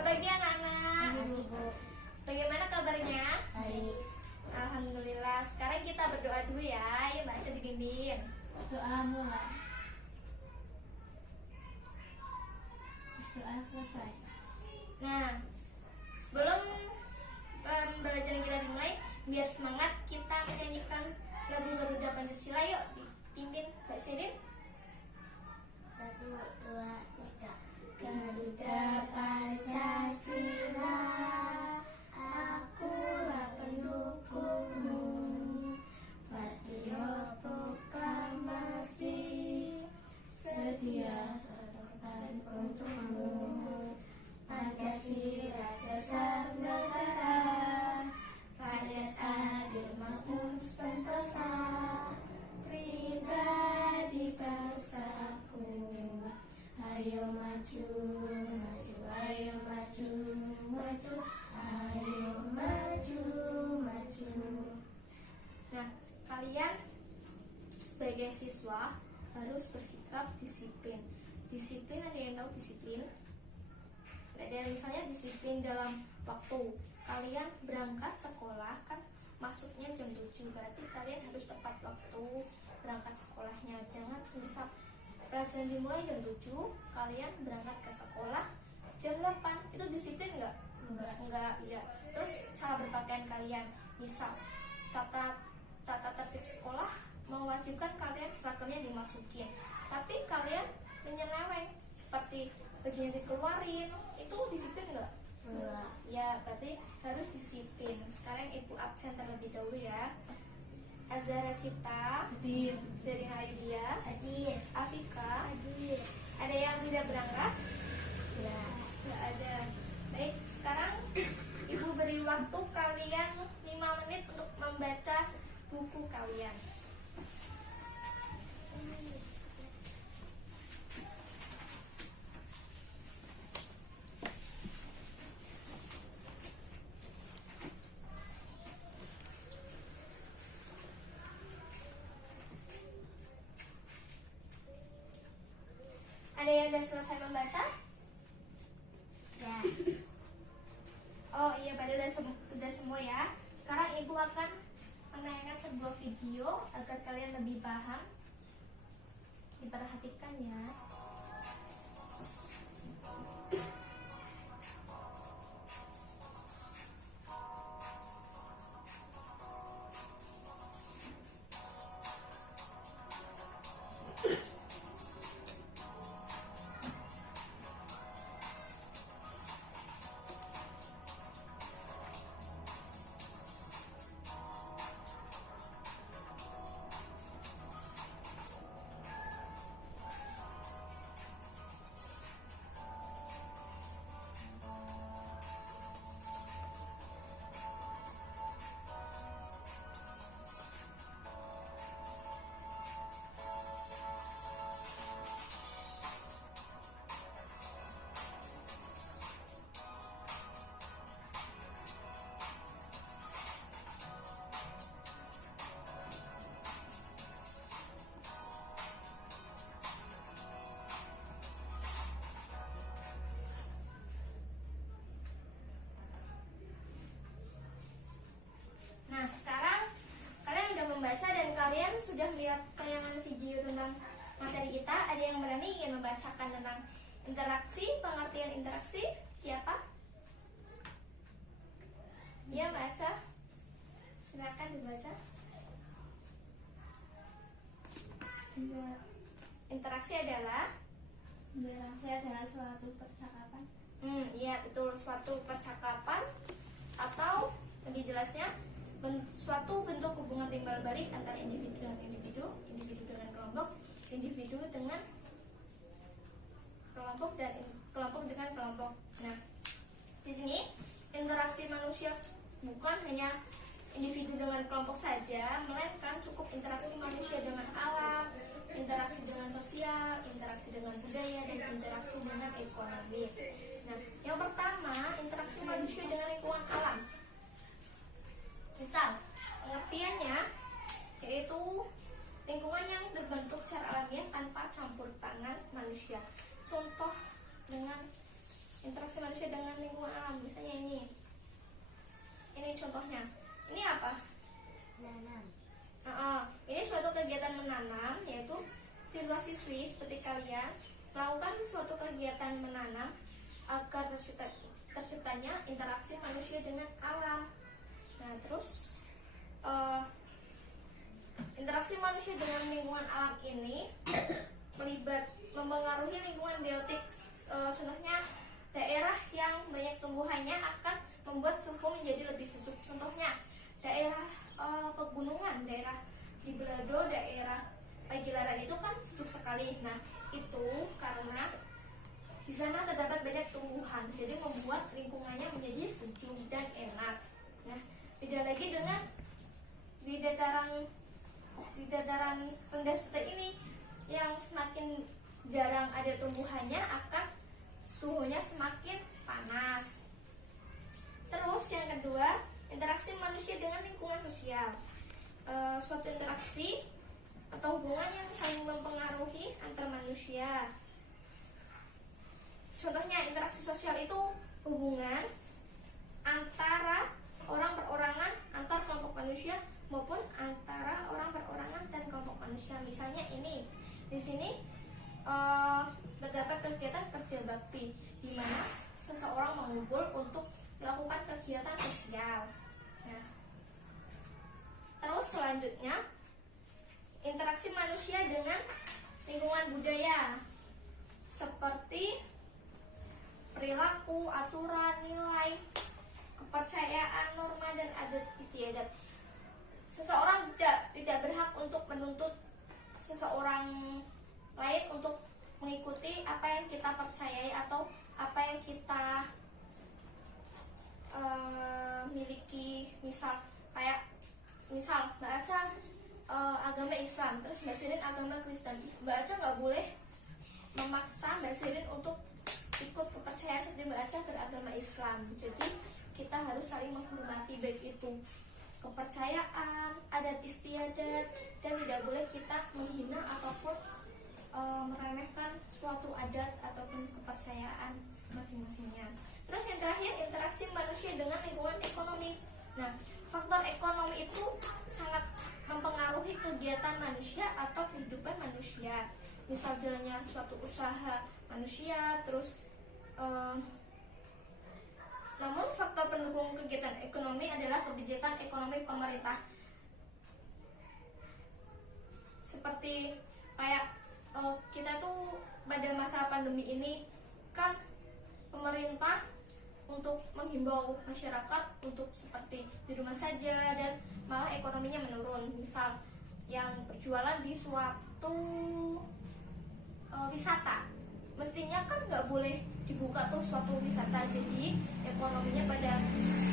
Selamat pagi anak-anak. Bagaimana kabarnya? Baik. Alhamdulillah. Sekarang kita berdoa dulu ya. Yuk baca dibimbing. Doa mulai. Doa selesai. Nah, sebelum pembelajaran kita dimulai, biar semangat kita menyanyikan lagu Garuda Pancasila. Yuk dipimpin Mbak Sirin. 1, 2, 3. Garuda Pancasila, akulah pendukungmu. Partio proklamasi, sedia berkorban untukmu. Pancasila dasar negara, rakyat adil makmur sentosa, pribadi bangsaku. Ayo maju, maju, ayo maju, maju, ayo maju, maju. Nah, kalian sebagai siswa harus bersikap disiplin. Disiplin, ada yang tahu disiplin? Ada misalnya disiplin dalam waktu. Kalian berangkat sekolah kan masuknya jam 7, berarti kalian harus tepat waktu berangkat sekolahnya. Jangan semisal pelajaran dimulai jam 7, kalian berangkat ke sekolah jam 8. Itu disiplin nggak? Enggak, ya. Terus cara berpakaian kalian, misal tata tertib sekolah mewajibkan kalian seragamnya dimasukin, tapi kalian menyeleweng seperti bajunya dikeluarin, itu disiplin nggak? Enggak. Ya, berarti harus disiplin. Sekarang ibu absen terlebih dahulu ya. Azara Cipta, Hadir. Zarina Aidia, Hadir. Afika. Hadir. Ada yang tidak berangkat? Ya. Tidak ada. Baik, sekarang ibu beri waktu kalian 5 menit untuk membaca buku kalian. Ada yang sudah selesai membaca? Ya. Oh iya, pada udah semua ya. Sekarang ibu akan menayangkan sebuah video agar kalian lebih paham. Diperhatikan ya. Nah, sekarang kalian sudah membaca dan kalian sudah melihat tayangan video tentang materi kita. Ada yang berani ingin membacakan tentang interaksi, pengertian interaksi? Siapa? Dia baca. Silakan dibaca. Interaksi adalah suatu percakapan. Iya betul, suatu percakapan atau lebih jelasnya suatu bentuk hubungan timbal balik antara individu dengan individu, individu dengan kelompok, individu dengan kelompok dan kelompok dengan kelompok. Nah, di sini interaksi manusia bukan hanya individu dengan kelompok saja, melainkan cukup interaksi manusia dengan alam, interaksi dengan sosial, interaksi dengan budaya, dan interaksi dengan ekonomi. Nah, yang pertama, interaksi manusia dengan lingkungan alam. Misal, pengertiannya yaitu lingkungan yang terbentuk secara alamiah tanpa campur tangan manusia. Contoh dengan interaksi interaksi manusia dengan lingkungan alam. Misalnya ini contohnya. Ini apa? Nanam. Ini suatu kegiatan menanam, yaitu siswa-siswi seperti kalian melakukan suatu kegiatan menanam agar terciptanya interaksi manusia dengan alam. Nah, terus interaksi manusia dengan lingkungan alam ini mempengaruhi lingkungan biotik. Contohnya, daerah yang banyak tumbuhannya akan membuat suhu menjadi lebih sejuk. Contohnya, daerah pegunungan, daerah di Belado, daerah Pagilaran itu kan sejuk sekali. Nah, itu karena di sana terdapat banyak tumbuhan, jadi membuat lingkungannya menjadi sejuk dan enak. Nah, beda lagi dengan di dataran rendah seperti ini yang semakin jarang ada tumbuhannya, akan suhunya semakin panas. Terus yang kedua, interaksi manusia dengan lingkungan sosial. Suatu interaksi atau hubungan yang saling mempengaruhi antar manusia. Contohnya, interaksi sosial itu hubungan antara orang perorangan, antar kelompok manusia, maupun antara orang perorangan dan kelompok manusia. Misalnya di sini terdapat kegiatan kerja bakti, di mana seseorang mengumpul untuk melakukan kegiatan sosial. Nah, terus selanjutnya, interaksi manusia dengan lingkungan budaya seperti perilaku, aturan, nilai, kepercayaan, norma, dan adat istiadat. Seseorang tidak berhak untuk menuntut seseorang lain untuk mengikuti apa yang kita percayai atau apa yang kita miliki. Misal Mbak Aca agama Islam, terus Mbak Sirin agama Kristen. Mbak Aca nggak boleh memaksa Mbak Sirin untuk ikut kepercayaan seperti Mbak Aca beragama Islam. Jadi kita harus saling menghormati, baik itu kepercayaan, adat istiadat, dan tidak boleh kita menghina ataupun meremehkan suatu adat ataupun kepercayaan masing-masingnya. Terus yang terakhir, interaksi manusia dengan lingkungan ekonomi. Nah, faktor ekonomi itu sangat mempengaruhi kegiatan manusia atau kehidupan manusia. Misal jalannya suatu usaha manusia, terus namun faktor pendukung kegiatan ekonomi adalah kebijakan ekonomi pemerintah. Seperti kayak kita tuh pada masa pandemi ini kan pemerintah untuk menghimbau masyarakat untuk seperti di rumah saja, dan malah ekonominya menurun. Misal yang berjualan di suatu wisata, mestinya kan nggak boleh dibuka tuh suatu wisata, jadi ekonominya pada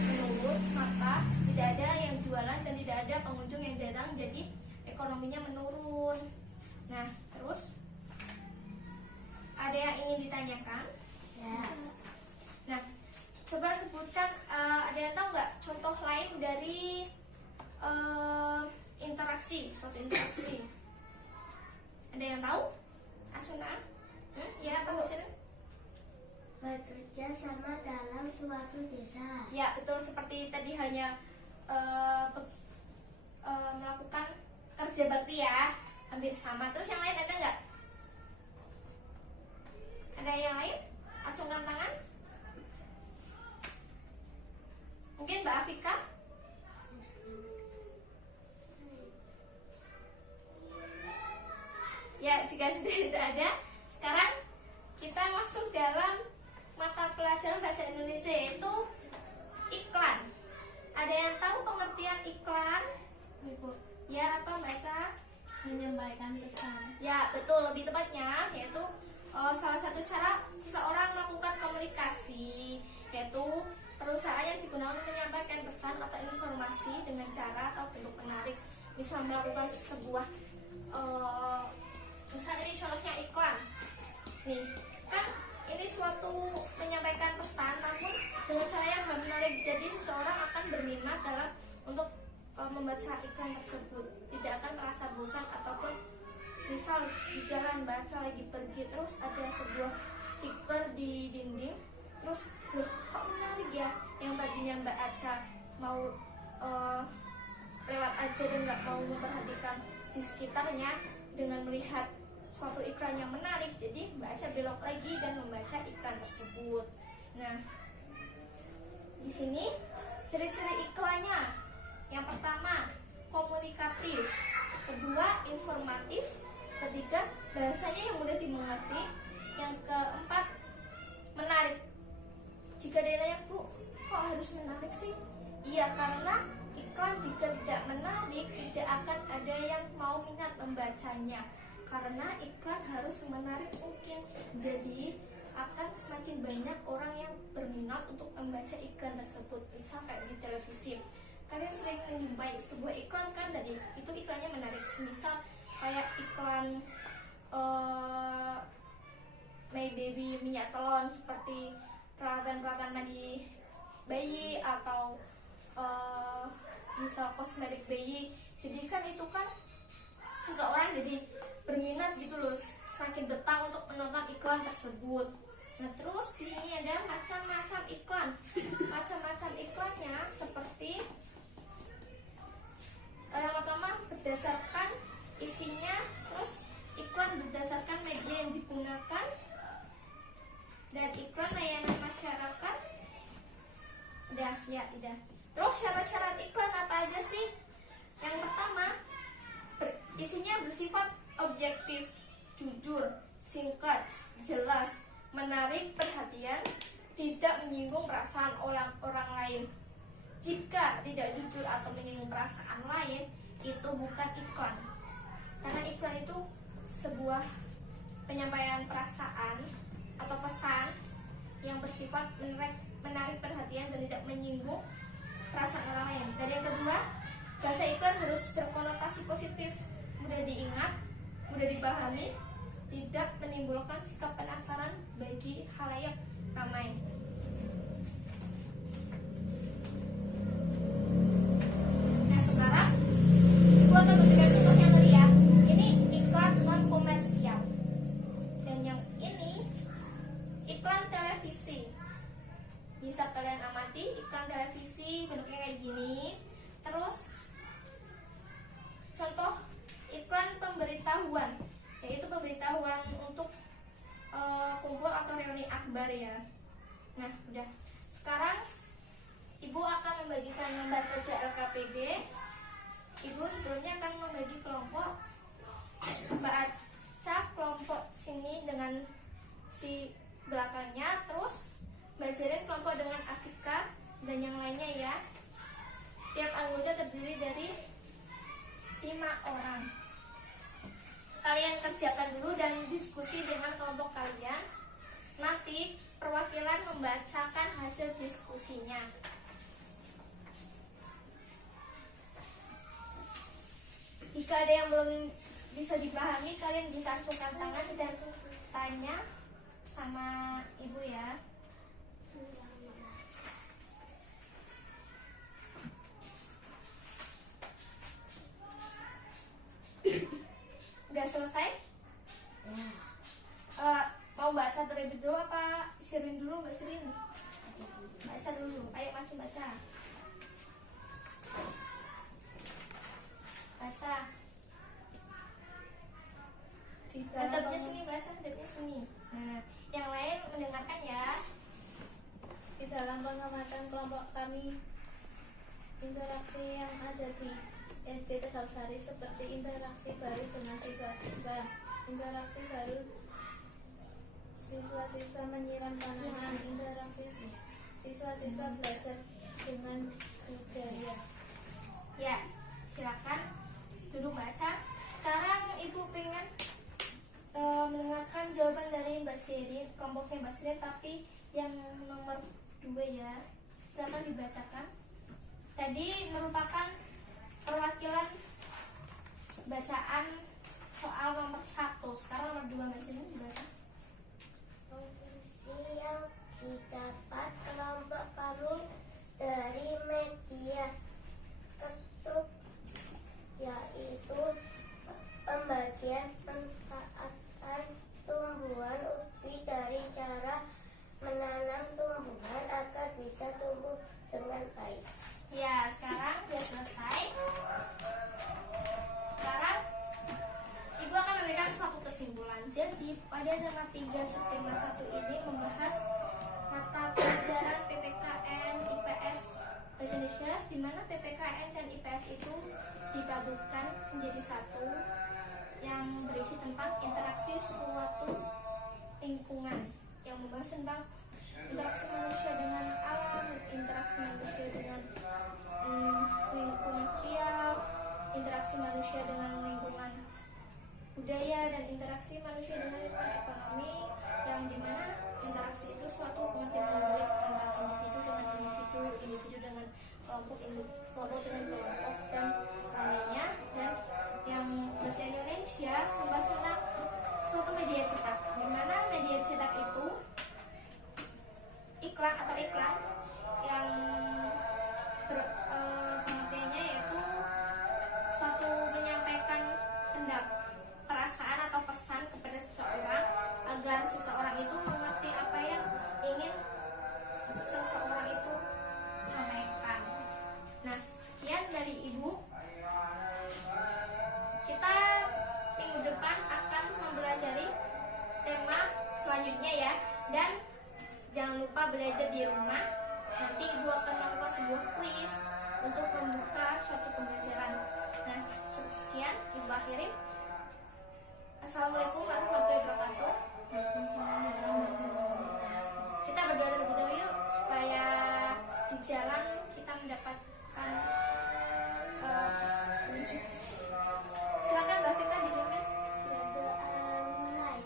menurun, maka tidak ada yang jualan dan tidak ada pengunjung yang datang, jadi ekonominya menurun. Nah, terus ada yang ingin ditanyakan? Ya. Nah, coba sebutkan, ada yang tahu nggak contoh lain dari suatu interaksi? Ada yang tahu? Asuna? Ya, apa maksudnya? Bekerja sama dalam suatu desa. Ya, betul, seperti tadi hanya melakukan kerja bakti ya, hampir sama. Terus yang lain ada nggak? Ada yang lain? Acungkan tangan. Mungkin Mbak Afika? Ya, jika sudah tidak ada, sekarang kita masuk dalam mata pelajaran bahasa Indonesia, yaitu iklan. Ada yang tahu pengertian iklan? Ibu, Ya, apa Mbak? menyampaikan pesan. Ya, betul, lebih tepatnya yaitu salah satu cara seseorang melakukan komunikasi, yaitu perusahaan yang digunakan menyampaikan pesan atau informasi dengan cara atau bentuk menarik. Misal melakukan sebuah misalnya ini contohnya iklan. Nih, kan ini suatu menyampaikan pesan namun dengan cara yang menarik. Jadi seseorang akan berminat dalam untuk membaca iklan tersebut, tidak akan merasa bosan. Ataupun misal di jalan baca lagi pergi, terus ada sebuah stiker di dinding, terus misalnya Mbak Aca mau lewat aja dan nggak mau memperhatikan di sekitarnya dengan melihat suatu iklan yang menarik, jadi Mbak Aca belok lagi dan membaca iklan tersebut. Nah, di sini ciri-ciri iklannya. Yang pertama, komunikatif. Kedua, informatif. Ketiga, bahasanya yang mudah dimengerti. Yang keempat, menarik. Jika ditanya, Bu, kok harus menarik sih? Iya, karena iklan jika tidak menarik, tidak akan ada yang mau minat membacanya. Karena iklan harus menarik mungkin. Jadi akan semakin banyak orang yang berminat untuk membaca iklan tersebut. Misal kayak di televisi, kalian sering menjumpai sebuah iklan kan, dari itu iklannya menarik. Misal kayak iklan My Baby minyak telon, seperti peralatan-peralatan mandi bayi, atau misal kosmetik bayi. Jadi kan itu kan seseorang jadi berminat gitu loh, semakin betah untuk menonton iklan tersebut. Nah, terus di sini ada macam-macam iklan. Macam-macam iklannya seperti yang pertama berdasarkan isinya, terus iklan berdasarkan media yang digunakan, dan iklan layanan masyarakat. Udah. Terus syarat-syarat iklan apa aja sih? Yang pertama, isinya bersifat objektif, jujur, singkat, jelas, menarik perhatian, tidak menyinggung perasaan orang lain. Jika tidak jujur atau menyinggung perasaan lain, itu bukan iklan. Karena iklan itu sebuah penyampaian perasaan atau pesan yang bersifat menarik perhatian dan tidak menyinggung perasaan orang lain. Dan yang kedua, bahasa iklan harus berkonotasi positif, mudah diingat, mudah dipahami, tidak menimbulkan sikap penasaran bagi khalayak ramai. Nah, sekarang Ibu akan memberikan contoh yang tadi ya. Ini iklan non komersial. Dan yang ini iklan televisi. Bisa kalian amati, iklan televisi bentuknya kayak gini. Terus contoh iklan pemberitahuan, yaitu pemberitahuan untuk kumpul atau reuni akbar ya. Nah, udah. Sekarang Ibu akan membagikan lembar kerja LKPD. Ibu sebelumnya akan membagi kelompok. Mbak Aca kelompok sini dengan si belakangnya, terus Mbak Zirin kelompok dengan Afika dan yang lainnya ya. Setiap anggota terdiri dari 5 orang. Kalian kerjakan dulu dan diskusi dengan kelompok kalian. Nanti perwakilan membacakan hasil diskusinya. Jika ada yang belum bisa dipahami, kalian bisa angkat tangan dan tanya sama Ibu ya. Udah selesai? Mau baca terlebih dulu apa Sirin dulu? Mbak Sirin baca dulu, ayo maju baca. Hadapnya sini, baca hadapnya sini. Nah, yang lain mendengarkan ya. Di dalam pengamatan kelompok kami, interaksi yang ada di SD Tegalsari seperti interaksi baru dengan siswa-siswa, interaksi baru siswa-siswa menyiram tanaman, interaksi siswa-siswa belajar dengan budaya. Ya, silakan duduk baca. Sekarang Ibu pengen mendengarkan jawaban dari Mbak Sirin, kelompoknya Mbak Sirin, tapi yang nomor 2 ya. Silakan dibacakan. Tadi merupakan perwakilan bacaan soal nomor 1. Sekarang nomor 2 Mbak Sirin dibaca. Informasi yang didapat kelompok kami dari media ketuk, yaitu pembagian manfaatkan tumbuhan ubi dari cara menanam tumbuhan agar bisa tumbuh dengan mana PPKN dan IPS itu dipadukan menjadi satu yang berisi tentang interaksi suatu lingkungan, yang membahas tentang interaksi manusia dengan alam, interaksi manusia dengan lingkungan sosial, interaksi manusia dengan lingkungan budaya, dan interaksi manusia dengan lingkungan ekonomi, yang dimana interaksi itu suatu hubungan timbal balik antara individu dengan individu, individu dengan kelompok dengan kelompok, dan lainnya. Dan yang bahasa Indonesia membahas tentang suatu media cetak, dimana media cetak itu iklan yang pengertiannya yaitu suatu menyampaikan perasaan atau pesan kepada seseorang agar seseorang itu mengerti apa yang ingin seseorang itu sampaikan. Nah, sekian dari Ibu. Kita minggu depan akan mempelajari tema selanjutnya ya, dan jangan lupa belajar di rumah. Nanti Ibu akan melakukan sebuah kuis untuk membuka suatu pembelajaran. Nah, sekian Ibu akhiri. Assalamualaikum warahmatullahi wabarakatuh. Kita berdoa terlebih dahulu yuk, supaya di jalan kita mendapatkan petunjuk. Silakan Mbak Vika dipimpin. Berdoa mulai.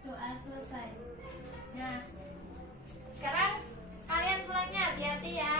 Doa selesai. Nah, sekarang kalian pulangnya hati-hati ya.